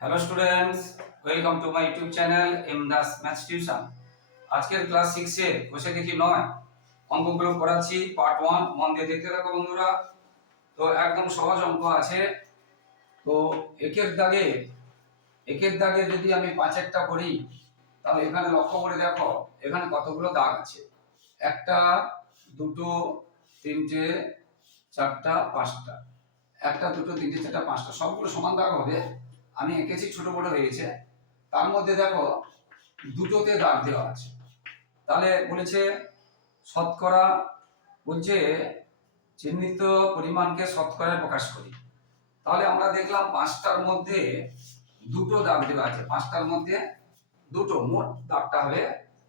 Hello students welcome to my YouTube channel M Das maths tuition আজকের class সিক্সের বসে দেখি নয়। অঙ্কগুলো করাচ্ছি পার্ট ওয়ান মন দিয়ে দেখতে থাকো বন্ধুরা। তো একদম সহজ অঙ্ক আছে। তো একের দাগে একের দাগে যদি আমি পাঁচেরটা করি, তাহলে এখানে লক্ষ্য করে দেখো, এখানে কতগুলো দাগ আছে। একটা, দুটো, তিনটে, চারটা, পাঁচটা। একটা, দুটো, তিনটে, চারটা, পাঁচটা, সবগুলো সমান দাগ হবে। আমি এঁকেছি, ছোট বড় হয়েছে তার মধ্যে দেখো, দুটোতে দাগ দেওয়া আছে। তাহলে বলেছে, শতকরা বলছে, চিহ্নিত পরিমাণকে শতকরায় প্রকাশ করি। তাহলে আমরা দেখলাম, পাঁচটার মধ্যে দুটো দাগ দেওয়া আছে। পাঁচটার মধ্যে দুটো, মোট দাগটা হবে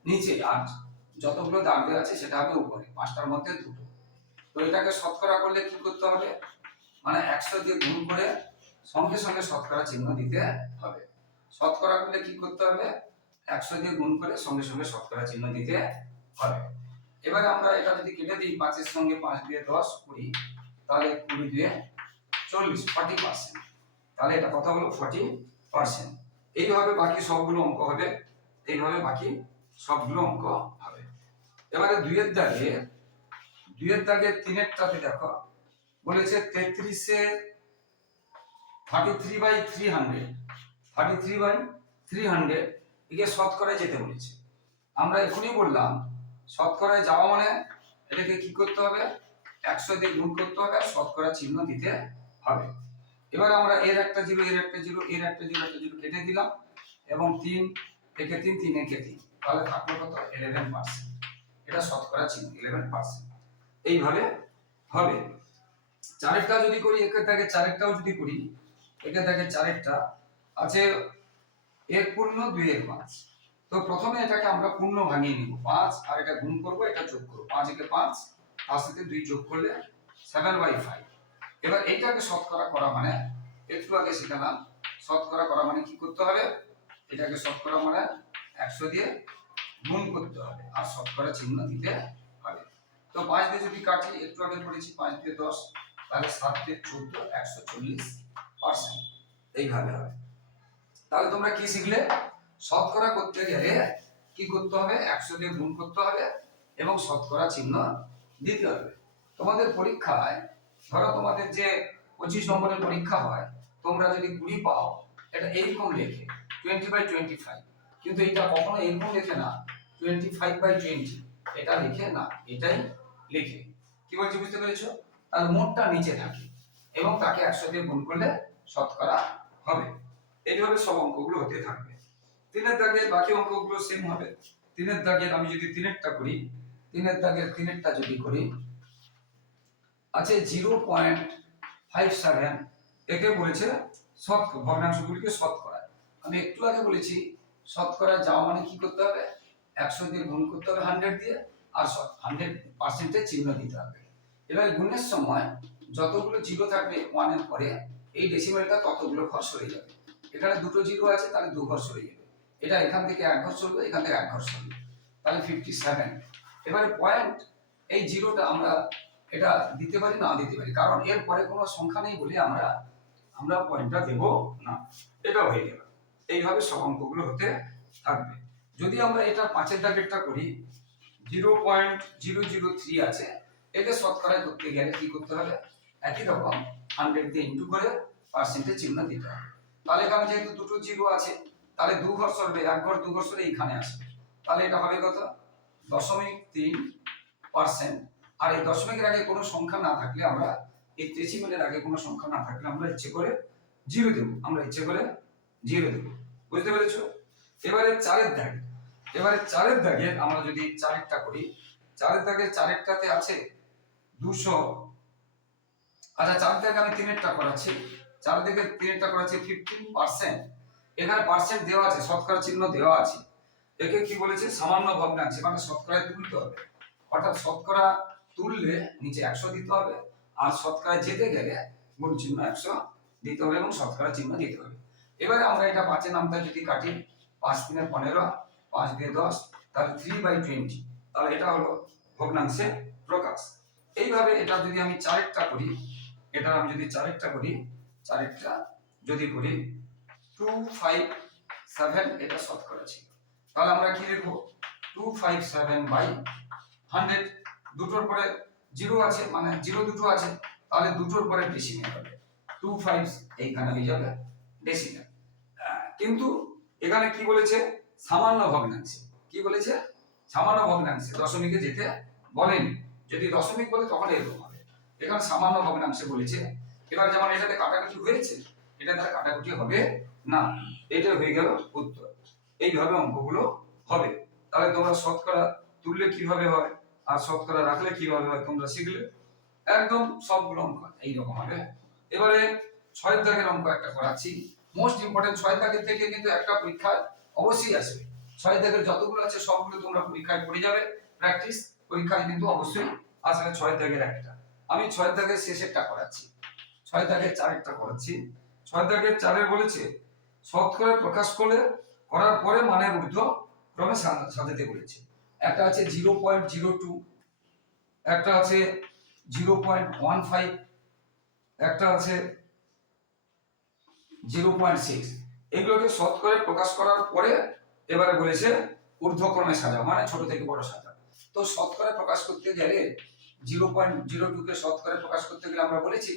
নিচে। আর যতগুলো দাগ দেওয়া আছে, সেটা হবে উপরে। পাঁচটার মধ্যে দুটো। তো এটাকে শতকরা করলে কি করতে হবে? মানে একশো দিয়ে গুণ করে সঙ্গে সঙ্গে শতকরা চিহ্ন দিতে হবে। শতকরা করলে কি করতে হবে? একশো দিয়ে গুণ করে সঙ্গে সঙ্গে শতকরা চিহ্ন দিতে হবে। এবারে আমরা এটা যদি কেটে দিই, পাঁচের সঙ্গে পাঁচ দিয়ে দশ কুড়ি, তাহলে কুড়ি দিয়ে চল্লিশ ফর্টি পার্সেন্ট তাহলে এটা কথা হলো? ফর্টি পার্সেন্ট এইভাবে বাকি সবগুলো অঙ্ক হবে। এইভাবে বাকি সবগুলো অঙ্ক হবে। এবারে দুইয়ের দাগে দুইয়ের দাগে তিনেরটাতে দেখো। বলেছে তেত্রিশের thirty three by three hundred thirty three by three hundred একে যেতে বলেছে। আমরা এখনই বললাম, শতকরায় যাওয়া মানে এটাকে কি করতে হবে? একশো দিয়ে গুণ করতে হবে আর শতকরা চিহ্ন দিতে হবে। এবার আমরা এর একটা জিরো, এর একটা জিরো, এর একটা জিরো একটা জিরো কেটে দিলাম এবং তিন, একে তিন তিন, একে তিন। তাহলে থাকল কত? ইলেভেন পার্সেন্ট এটা শতকরা চিহ্ন ইলেভেন পার্সেন্ট এইভাবে হবে। চারেরটা যদি করি একের দাগে চারেরটাও যদি করি একের দাগে চারেরটা আছে এক পূর্ণ, দুই এর পাঁচ। তো প্রথমে এটাকে আমরা পূর্ণ ভাঙিয়ে নিব। পাঁচ আর এটা গুণ করব, এটা যোগ করব। পাঁচ একে পাঁচ তার সাথে দুই যোগ করলে সেভেন বাই ফাইভ এবার এইটাকে শতকরা করা মানে একটু আগে শিখালাম, শতকরা করা মানে কি করতে হবে? এটাকে শতকরা মানে একশো দিয়ে গুণ করতে হবে, আর শতকরা চিহ্ন দিতে হবে। তো পাঁচ দিয়ে যদি কাটি, একটু আগে পড়েছি পাঁচ দিয়ে দশ, তাহলে সাত দিয়ে চোদ্দ, একশো চল্লিশ। পার্সেন্ট। এইভাবে হবে। তাহলে তোমরা কি শিখলে? শতকরা করতে গেলে কি করতে হবে? একশো দিয়ে গুণ করতে হবে এবং শতকরা চিহ্ন দিতে হবে। তোমাদের পরীক্ষায়, ধরো তোমাদের যে পঁচিশ নম্বরের পরীক্ষা হয়, তোমরা যদি কুড়ি পাও, এটা এইরকম লেখে টোয়েন্টি বাই টোয়েন্টি ফাইভ কিন্তু এটা কখনো এরকম লেখে না টোয়েন্টি ফাইভ বাই টোয়েন্টি এটা লিখে না, এটাই লিখে। কি বলছি, বুঝতে পেরেছ? তাহলে মোটটা নিচে থাকে এবং তাকে একশো দিয়ে গুণ করলে শতকরা হবে। এইভাবে সব অঙ্কগুলো হতে থাকবে। তিনের দাগের বাকি অঙ্কগুলো সেম হবে। তিনের দাগের আমি যদি তিনেরটা করি, তিনের দাগের তিনেরটা যদি করি, আছে জিরো পয়েন্ট ফাইভ সেভেন। একে বলেছে শত, ভগ্নাংশগুলিকে শতকরা আমি একটু আগে বলেছি শতকরা যাওয়া মানে কি করতে হবে? একশো দিয়ে গুণ করতে হবে হান্ড্রেড দিয়ে, আর হান্ড্রেড পার্সেন্টের চিহ্ন দিতে হবে। এবার গুণের সময় যতগুলো জিরো থাকবে ওয়ানের পরে এই ডেসিমেলটা ততগুলো ঘর সরে যাবে? এখানে দুটো জিরো আছে, তাহলে দু ঘর সরে যাবে। এটা এখান থেকে এক ঘর সরবে এখান থেকে এক ঘর সরবে তাহলে ফিফটি সেভেন এবারে পয়েন্ট এই জিরোটা আমরা এটা দিতে পারি, না দিতে পারি? কারণ এর পরে কোনো সংখ্যা নেই বলে আমরা আমরা পয়েন্টটা দেব না। এটা হয়ে গেল। এইভাবে সব অঙ্কগুলো হতে থাকবে। যদি আমরা এটা পাঁচের দাগেরটা করি zero point zero zero three আছে একে শতকরায় করতে গেলে কি করতে হবে? একই রকম হান্ড্রেড দিয়ে ইন্টু করে পার্সেন্টেজ চিহ্ন দিতে হবে। তাহলে এখানে যেহেতু দুটো জিরো আছে, তাহলে দু ঘর সরবে, এক ঘর, দু ঘর সরে এইখানে আসবে। তাহলে এটা হবে কত? দশমিক তিন পার্সেন্ট আর এই দশমিকের আগে কোনো সংখ্যা না থাকলে আমরা, এই ডেসিমেলের আগে কোনো সংখ্যা না থাকলে আমরা ইচ্ছে করে জিরো দেবো। আমরা ইচ্ছে করে জিরো দেবো। বুঝতে পেরেছ? এবারে চারের দাগে। এবারে চারের দাগে আমরা যদি চারেরটা করি, চারের দাগে চারেরটাতে আছে দুশো। আচ্ছা চার দাগে আমি তিনেরটা করাচ্ছি। চার দিকে তিনেরটা করাচ্ছি ফিফটিন পার্সেন্ট এখানে পার্সেন্ট দেওয়া আছে, শতকরা চিহ্ন দেওয়া আছে। একে কি বলেছে? সামান্য ভগ্নাংশ মানে শতকরায় তুলতে হবে। অর্থাৎ শতকরা তুললে নিচে একশো দিতে হবে, আর শতকরায় যেতে গেলে গুণ চিহ্ন একশো দিতে হবে এবং শতকরা চিহ্ন দিতে হবে। এবারে আমরা এটা পাঁচের নামটা যদি কাটি, পাঁচ তিনে পনেরো, পাঁচ দিয়ে দশ, তাহলে থ্রি বাই টোয়েন্টি তাহলে এটা হলো ভগ্নাংশে প্রকাশ। এইভাবে এটা যদি আমি চারেরটা করি এটা আমি যদি চারেরটা করি চারেরটা যদি করি টু ফাইভ সেভেন এটা শতকরা ছিল তাহলে আমরা কি লিখব? Two five seven by hundred দুটোর পরে জিরো আছে মানে জিরো দুটো আছে, তাহলে দুটোর পরে ডেসিমেল হবে। টু ফাইভ এইখানে হয়ে যাবে ডেসিমেল কিন্তু এখানে কি বলেছে? সামান্য ভগ্নাংশে। কি বলেছে? সামান্য ভগ্নাংশে। দশমিকে যেতে বলেনি। যদি দশমিক বলে, তখন এরকম হবে। এখানে সামান্য ভগ্নাংশে বলেছে। এবার যেমন এটাতে কাটাকুটি হয়েছে, এটা দ্বারা কাটাকুটি হবে না। এটা হয়ে গেল উত্তর। এইভাবে অঙ্কগুলো হবে। তাহলে তোমরা শতকরা তুললে কীভাবে হয়, আর শতকরা রাখলে কীভাবে হয় তোমরা শিখলে। একদম সবগুলো অঙ্ক এইরকম হবে। এবারে ছয় দাগের অঙ্ক একটা করাচ্ছি। মোস্ট ইম্পর্টেন্ট ছয় দাগের থেকে কিন্তু একটা পরীক্ষায় অবশ্যই আসবে। ছয় দাগের যতগুলো আছে সবগুলো তোমরা পরীক্ষায় পড়ে যাবে। প্র্যাকটিস পরীক্ষায় কিন্তু অবশ্যই আসবে ছয় দাগের একটা। আমি ছয় দাগের শেষেরটা করাচ্ছি। ছয় দাগের চারেরটা করাচ্ছি ছয় দাগের চারের বলেছে শতকরা প্রকাশ করে করার পরে মানের ঊর্ধ্ব ক্রমে সাজাতে বলেছে একটা আছে জিরো পয়েন্ট জিরো টু, একটা আছে জিরো পয়েন্ট ওয়ান ফাইভ, একটা আছে জিরো পয়েন্ট সিক্স। এগুলোকে শতকরে প্রকাশ করার পরে এবারে বলেছে ঊর্ধ্বক্রমে সাজাও মানে ছোট থেকে বড় সাজাও। তো শতকরে প্রকাশ করতে গেলে, জিরো পয়েন্ট জিরো টু কে শতকরে প্রকাশ করতে গেলে আমরা বলেছি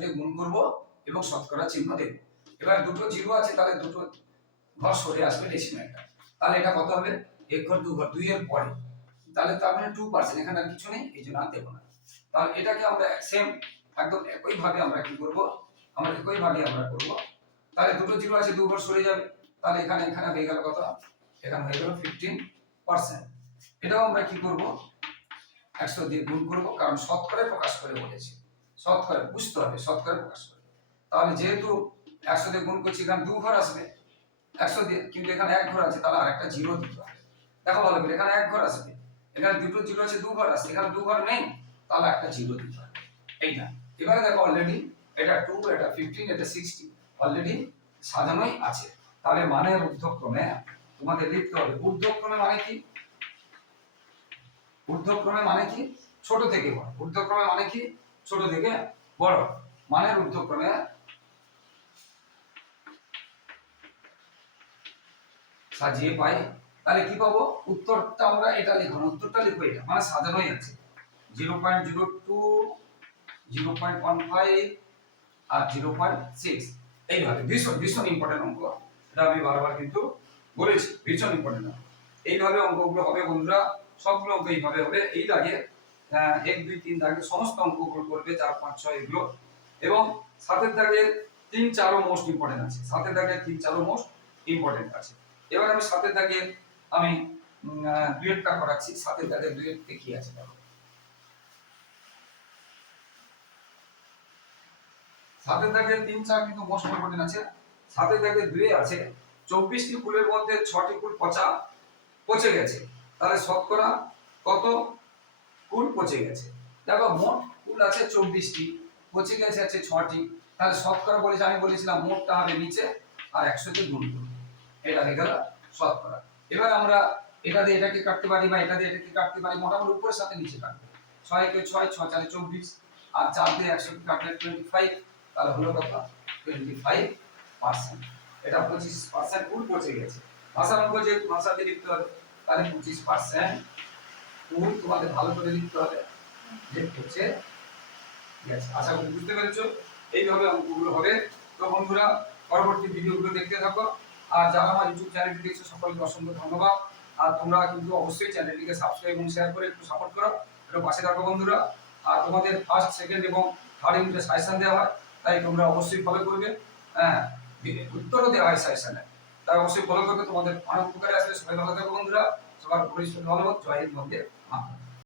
দিয়ে গুণ করব এবং শতকরা চিহ্ন দেব। এবার দুটো জিরো আছে, তাহলে দুটো ঘর সরে আসবে ডেসিমেলটা তাহলে এটা কত হবে? এক ঘর, দু ঘর দুই এর পরে। তাহলে তার মানে টু পার্সেন্ট এখানে আর কিছু নেই, এই জন্য আর দেবো না। তাহলে এটাকে আমরা সেম একদম একই ভাবে আমরা কি করব? আমরা একই ভাবে আমরা করব। তাহলে দুটো জিরো আছে, দু ঘর সরে যাবে। তাহলে এখানে এখানে হয়ে গেল কত? এখানে হয়ে গেল ফিফটিন পার্সেন্ট এটাও আমরা কি করব? একশো দিয়ে গুণ করব, কারণ শতকরে প্রকাশ করে বলেছি। শতকরে বুঝতে হবে প্রকাশ করে তাহলে যেহেতু গুণ করছি, এখানে দু ঘর আসবে। একশো দিয়ে কিন্তু এখানে এক ঘর আছে, তাহলে আরেকটা জিরো দিতে হবে। দেখো ভালো করে, এখানে এক ঘর আসবে, এখানে দুটো জিরো আছে, দু ঘর এখানে দু ঘর নেই, তাহলে একটা জিরো দিতে হবে। এইটা। এবারে দেখো অলরেডি এটা টু এটা ফিফটিন এটা সিক্সটি অলরেডি সাজানোই আছে। তাহলে ঊর্ধ্বক্রমে তোমাদের লিখতে হবে, ঊর্ধ্বক্রমে মানে কি? ঊর্ধ্বক্রমে মানে কি? ছোট থেকে বড়। ঊর্ধ্বক্রমে মানে কি? ছোট থেকে বড়। মানের ঊর্ধ্বক্রমে সাজিয়ে পাই। তাহলে কি পাবো? উত্তরটা আমরা এটা লিখব উত্তরটা লিখব এটা। মানে সাজানোই আছে। Zero point zero two zero point one five আর জিরো পয়েন্ট সিক্স। এইভাবে ভীষণ ভীষণ ইম্পর্টেন্ট অঙ্ক। এটা আমি বারবার কিন্তু বলেছি ভীষণ ইম্পর্টেন্ট এইভাবে অঙ্কগুলো হবে বন্ধুরা। সবগুলো অঙ্ক এইভাবে হবে। এই আহ, এক, দুই, তিন দাগে সমস্ত অঙ্কগুলো করবে, চার, পাঁচ, ছয় এগুলো। এবং সাতের দাগে তিন, চারও মোস্ট ইম্পর্টেন্ট আছে। সাতের দাগে তিন, চারও মোস্ট ইম্পর্টেন্ট আছে। এবার আমি সাতের দাগে আমি দুয়েটটা করাচ্ছি। সাতের দাগে দুয়েটতে কি আছে দেখো। সাতের দাগে তিন, চার কিন্তু মোস্ট ইম্পর্টেন্ট আছে। সাতের দাগে দুয়ে আছে। চব্বিশটি ফুলের মধ্যে ছটি ফুল পচা, পচে গেছে। তাহলে শতকরা কত? ফুল পচে গেছে। দেখো মোট ফুল আছে চব্বিশটি, পচে গেছে আছে ছটি। তাহলে শতকরা বলেছে, আমি বলেছিলাম মোটটা হবে নিচে আর একশোতে গুণ করব। এটা হয়ে গেল শতকরা। এবার আমরা এটা দিয়ে এটাকে কাটতে পারি বা এটা দিয়ে এটাকে কাটতে পারি, মোটামুটি উপরের সাথে নিচে কাটবো। ছয় কে ছয়, ছ চারে চব্বিশ, আর চার দিয়ে একশো কাটলে টোয়েন্টি ফাইভ তাহলে হলো কত? টোয়েন্টি ফাইভ পার্সেন্ট এটা পঁচিশ পার্সেন্ট ফুল পচে গেছে। ভাষার অঙ্ক যে ভাষাতে লিখতে হবে, তাহলে পঁচিশ পার্সেন্ট ফুল তোমাদের ভালো করে লিখতে হবে। যে পচে গেছে আশা করি বুঝতে পেরেছ। এইভাবে অঙ্কগুলো হবে। তো বন্ধুরা, পরবর্তী ভিডিওগুলো দেখতে থাকো। আর যারা আমার ইউটিউব চ্যানেলটি দেখছ সকলকে অসংখ্য ধন্যবাদ। আর তোমরা কিন্তু অবশ্যই চ্যানেলটিকে সাবস্ক্রাইব এবং শেয়ার করে একটু সাপোর্ট করো। একটু পাশে থাকো বন্ধুরা। আর তোমাদের ফার্স্ট সেকেন্ড এবং থার্ড ইউনিটে সাজেশন দেওয়া হয়, তাই তোমরা অবশ্যই ফলো করবে। হ্যাঁ উত্তরও দেওয়া হয় সাজেশনে তাই অবশ্যই ফলো করবে। তোমাদের অনেক উপকারে আসবে। সবাই ভালো থাকো বন্ধুরা। সবার পরিশ্রম ভালো জয় হিন্দ বন্দে মাতরম।